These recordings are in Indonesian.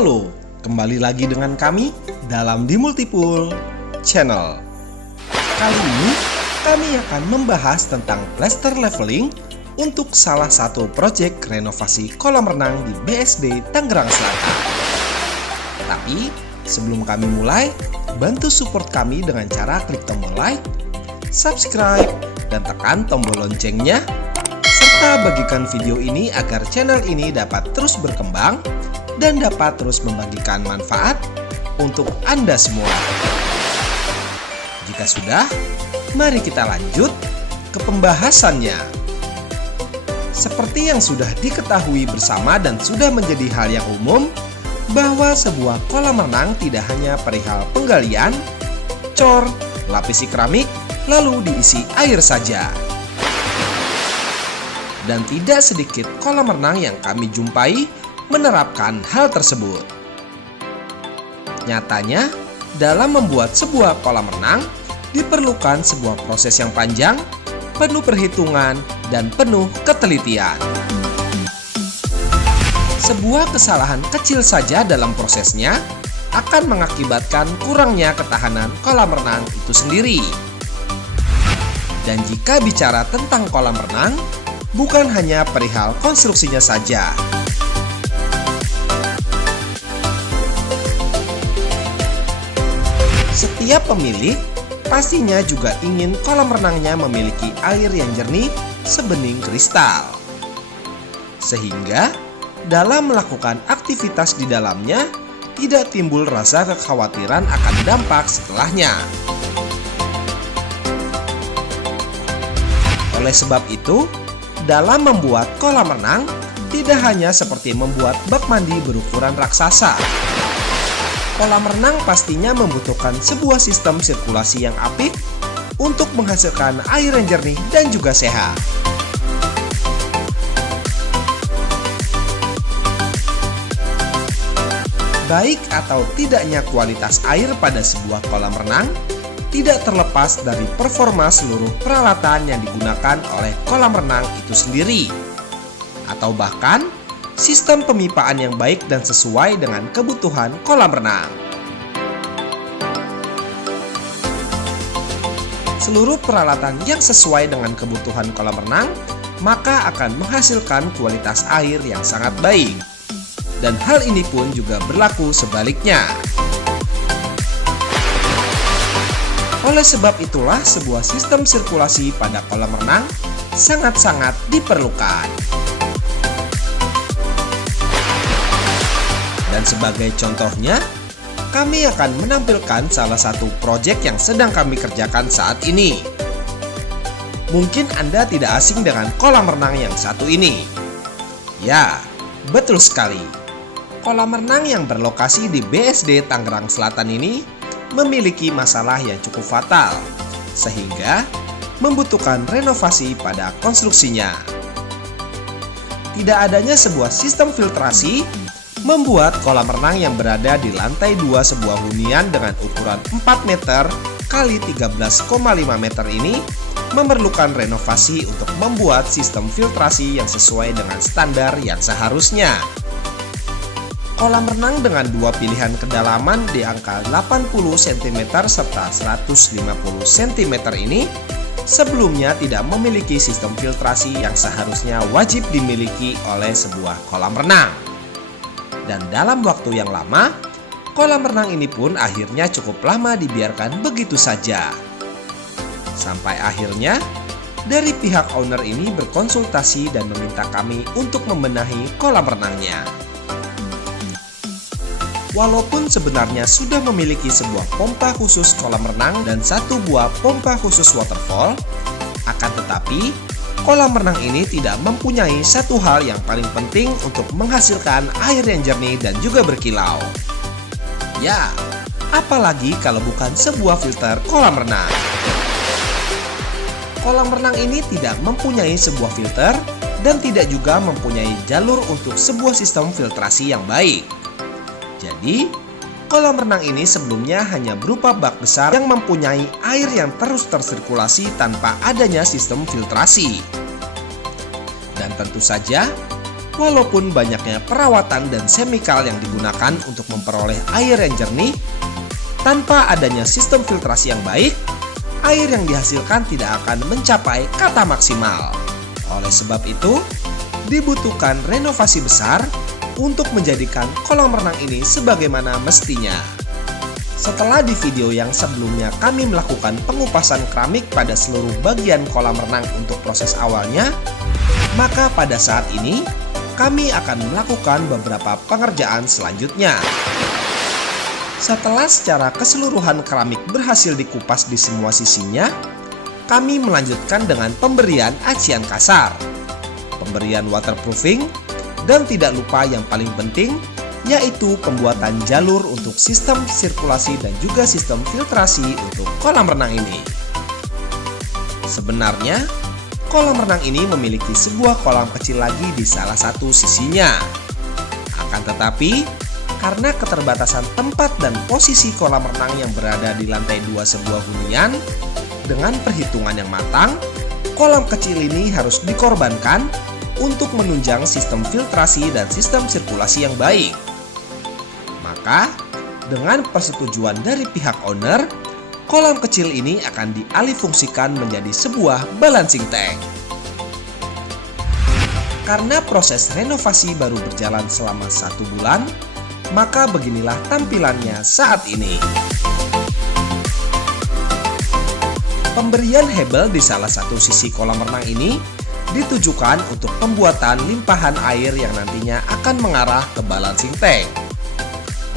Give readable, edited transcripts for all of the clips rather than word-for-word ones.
Halo, kembali lagi dengan kami dalam di Multipool Channel. Kali ini kami akan membahas tentang plaster leveling untuk salah satu proyek renovasi kolam renang di BSD Tangerang Selatan. Tapi sebelum kami mulai, bantu support kami dengan cara klik tombol like, subscribe, dan tekan tombol loncengnya, serta bagikan video ini agar channel ini dapat terus berkembang dan dapat terus membagikan manfaat untuk Anda semua. Jika sudah, mari kita lanjut ke pembahasannya. Seperti yang sudah diketahui bersama dan sudah menjadi hal yang umum, bahwa sebuah kolam renang tidak hanya perihal penggalian, cor, lapisi keramik, lalu diisi air saja. Dan tidak sedikit kolam renang yang kami jumpai menerapkan hal tersebut. Nyatanya, dalam membuat sebuah kolam renang diperlukan sebuah proses yang panjang, penuh perhitungan, dan penuh ketelitian. Sebuah kesalahan kecil saja dalam prosesnya akan mengakibatkan kurangnya ketahanan kolam renang itu sendiri. Dan jika bicara tentang kolam renang, bukan hanya perihal konstruksinya saja. Setiap pemilik pastinya juga ingin kolam renangnya memiliki air yang jernih sebening kristal. Sehingga dalam melakukan aktivitas di dalamnya tidak timbul rasa kekhawatiran akan dampak setelahnya. Oleh sebab itu, dalam membuat kolam renang tidak hanya seperti membuat bak mandi berukuran raksasa. Kolam renang pastinya membutuhkan sebuah sistem sirkulasi yang apik untuk menghasilkan air yang jernih dan juga sehat. Baik atau tidaknya kualitas air pada sebuah kolam renang tidak terlepas dari performa seluruh peralatan yang digunakan oleh kolam renang itu sendiri, atau bahkan sistem pemipaan yang baik dan sesuai dengan kebutuhan kolam renang. Seluruh peralatan yang sesuai dengan kebutuhan kolam renang maka akan menghasilkan kualitas air yang sangat baik. Dan hal ini pun juga berlaku sebaliknya. Oleh sebab itulah sebuah sistem sirkulasi pada kolam renang sangat-sangat diperlukan. Dan sebagai contohnya, kami akan menampilkan salah satu proyek yang sedang kami kerjakan saat ini. Mungkin Anda tidak asing dengan kolam renang yang satu ini. Ya, betul sekali. Kolam renang yang berlokasi di BSD Tangerang Selatan ini memiliki masalah yang cukup fatal, sehingga membutuhkan renovasi pada konstruksinya. Tidak adanya sebuah sistem filtrasi membuat kolam renang yang berada di lantai 2 sebuah hunian dengan ukuran 4 meter x 13,5 meter ini memerlukan renovasi untuk membuat sistem filtrasi yang sesuai dengan standar yang seharusnya. Kolam renang dengan dua pilihan kedalaman di angka 80 cm serta 150 cm ini sebelumnya tidak memiliki sistem filtrasi yang seharusnya wajib dimiliki oleh sebuah kolam renang. Dan dalam waktu yang lama, kolam renang ini pun akhirnya cukup lama dibiarkan begitu saja. Sampai akhirnya, dari pihak owner ini berkonsultasi dan meminta kami untuk membenahi kolam renangnya. Walaupun sebenarnya sudah memiliki sebuah pompa khusus kolam renang dan satu buah pompa khusus waterfall, akan tetapi kolam renang ini tidak mempunyai satu hal yang paling penting untuk menghasilkan air yang jernih dan juga berkilau. Ya, apalagi kalau bukan sebuah filter kolam renang. Kolam renang ini tidak mempunyai sebuah filter dan tidak juga mempunyai jalur untuk sebuah sistem filtrasi yang baik. Jadi, kolam renang ini sebelumnya hanya berupa bak besar yang mempunyai air yang terus tersirkulasi tanpa adanya sistem filtrasi. Dan tentu saja, Walaupun banyaknya perawatan dan chemical yang digunakan untuk memperoleh air yang jernih, tanpa adanya sistem filtrasi yang baik, air yang dihasilkan tidak akan mencapai kata maksimal. Oleh sebab itu, dibutuhkan renovasi besar untuk menjadikan kolam renang ini sebagaimana mestinya. Setelah di video yang sebelumnya kami melakukan pengupasan keramik pada seluruh bagian kolam renang untuk proses awalnya, maka pada saat ini kami akan melakukan beberapa pengerjaan selanjutnya. Setelah secara keseluruhan keramik berhasil dikupas di semua sisinya, kami melanjutkan dengan pemberian acian kasar, pemberian waterproofing, dan tidak lupa yang paling penting, yaitu pembuatan jalur untuk sistem sirkulasi dan juga sistem filtrasi untuk kolam renang ini. Sebenarnya, kolam renang ini memiliki sebuah kolam kecil lagi di salah satu sisinya. Akan tetapi, karena keterbatasan tempat dan posisi kolam renang yang berada di lantai 2 sebuah hunian, dengan perhitungan yang matang, kolam kecil ini harus dikorbankan untuk menunjang sistem filtrasi dan sistem sirkulasi yang baik. Maka, dengan persetujuan dari pihak owner, kolam kecil ini akan dialihfungsikan menjadi sebuah balancing tank. Karena proses renovasi baru berjalan selama 1 bulan, maka beginilah tampilannya saat ini. Pemberian hebel di salah satu sisi kolam renang ini ditujukan untuk pembuatan limpahan air yang nantinya akan mengarah ke balancing tank.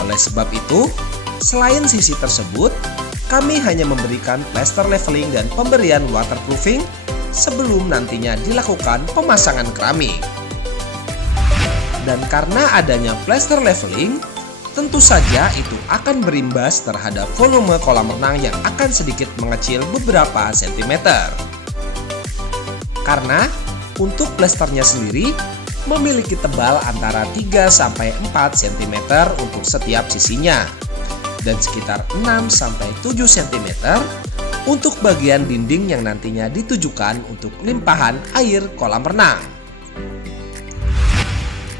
Oleh sebab itu, selain sisi tersebut, kami hanya memberikan plaster leveling dan pemberian waterproofing sebelum nantinya dilakukan pemasangan keramik. Dan karena adanya plaster leveling, tentu saja itu akan berimbas terhadap volume kolam renang yang akan sedikit mengecil beberapa sentimeter. Karena untuk plasternya sendiri memiliki tebal antara 3-4 cm untuk setiap sisinya dan sekitar 6-7 cm untuk bagian dinding yang nantinya ditujukan untuk limpahan air kolam renang.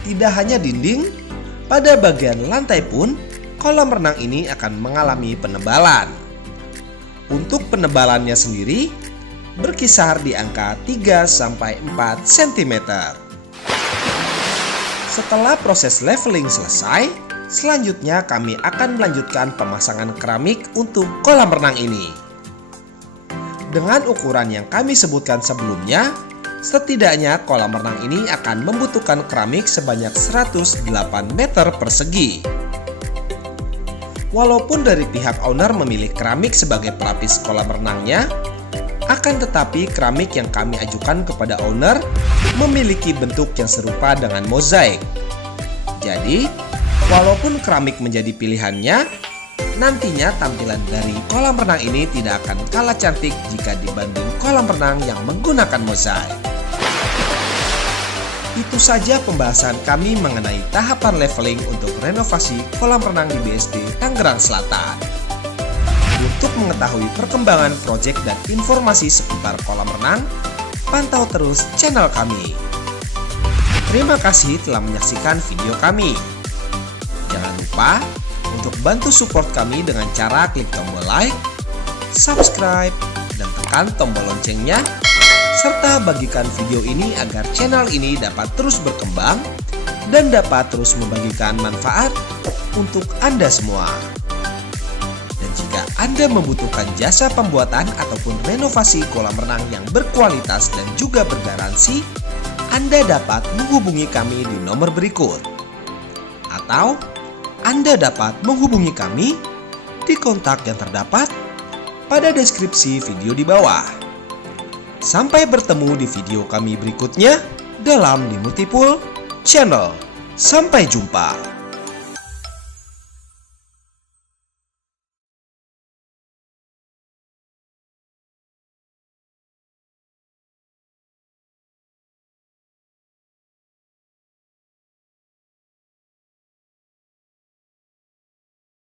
Tidak hanya dinding, pada bagian lantai pun kolam renang ini akan mengalami penebalan. Untuk penebalannya sendiri berkisar di angka 3-4 cm. Setelah proses leveling selesai, selanjutnya kami akan melanjutkan pemasangan keramik untuk kolam renang ini. Dengan ukuran yang kami sebutkan sebelumnya, setidaknya kolam renang ini akan membutuhkan keramik sebanyak 108 meter persegi. Walaupun dari pihak owner memilih keramik sebagai pelapis kolam renangnya, akan tetapi keramik yang kami ajukan kepada owner memiliki bentuk yang serupa dengan mozaik. Jadi, walaupun keramik menjadi pilihannya, nantinya tampilan dari kolam renang ini tidak akan kalah cantik jika dibanding kolam renang yang menggunakan mozaik. Itu saja pembahasan kami mengenai tahapan leveling untuk renovasi kolam renang di BSD Tangerang Selatan. Untuk mengetahui perkembangan proyek dan informasi seputar kolam renang, pantau terus channel kami. Terima kasih telah menyaksikan video kami. Jangan lupa untuk bantu support kami dengan cara klik tombol like, subscribe, dan tekan tombol loncengnya, serta bagikan video ini agar channel ini dapat terus berkembang dan dapat terus membagikan manfaat untuk Anda semua. Dan jika Anda membutuhkan jasa pembuatan ataupun renovasi kolam renang yang berkualitas dan juga bergaransi, Anda dapat menghubungi kami di nomor berikut. Atau Anda dapat menghubungi kami di kontak yang terdapat pada deskripsi video di bawah. Sampai bertemu di video kami berikutnya dalam The Multipool Channel. Sampai jumpa.